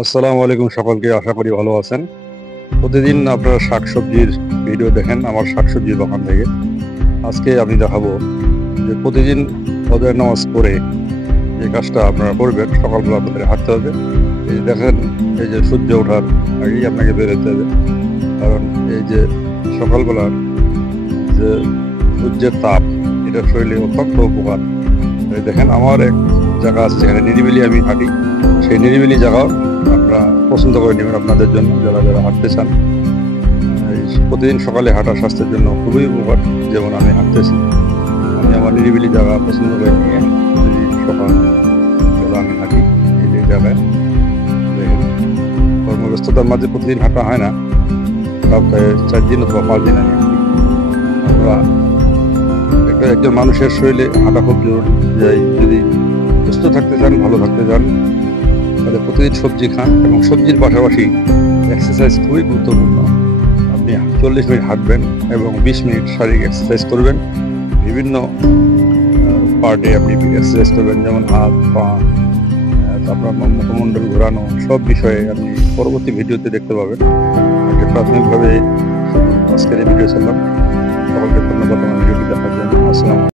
আসসালামু আলাইকুম সকলকে, আশা করি ভালো আছেন। প্রতিদিন আপনারা শাকসবজির ভিডিও দেখেন আমার শাকসবজির বাগান থেকে। আজকে আমি দেখাবো যে প্রতিদিন ফজরের নামাজ পড়ে যে কাজটা আপনারা করবেন, সকালবেলা আপনাদের হাঁটতে হবে। এই দেখেন, এই যে সূর্য ওঠার আগেই আপনাকে বেরোতে হবে, কারণ এই যে সকালবেলার যে সূর্যের তাপ, এটা শরীরে অত্যন্ত উপকার। এই দেখেন, আমার এক জায়গা আছে যেখানে নিরিবিলি আমি হাঁটি। সেই নিরিবিলি জায়গাও আপনারা পছন্দ করে নেবেন আপনাদের জন্য, যারা যারা হাঁটতে চান। এই প্রতিদিন সকালে হাঁটা স্বাস্থ্যের জন্য খুবই উপকার। যেমন আমি হাঁটতেছি, আমি আমার নিরিবিলি জায়গা পছন্দ করে নিয়ে প্রতিদিন সকালবেলা আমি হাঁটি এই যে জায়গায়। দেখেন, কর্মব্যস্ততার মাঝে প্রতিদিন হাঁটা হয় না, সপ্তাহে 4 দিন অথবা 5 দিন আমি হাঁটি। আমরা একজন মানুষের শরীরে হাঁটা খুব জরুরি। যাই যদি সুস্থ থাকতে চান, ভালো থাকতে চান, তাহলে প্রতিদিন সবজি খান, এবং সবজির পাশাপাশি এক্সারসাইজ খুবই গুরুত্বপূর্ণ। আপনি 40 মিনিট হাঁটবেন এবং 20 মিনিট শারীরিক এক্সারসাইজ করবেন। বিভিন্ন পার্টে আপনি এক্সারসাইজ করবেন, যেমন হাত, পা, আপনার মুখমণ্ডল ঘোরানো, সব বিষয়ে আপনি পরবর্তী ভিডিওতে দেখতে পাবেন। আগে প্রাথমিকভাবে আজকের এই ভিডিও ছাড়লাম। সকলকে ধন্যবাদ আমার ভিডিওটি দেখার জন্য। আসসালাম।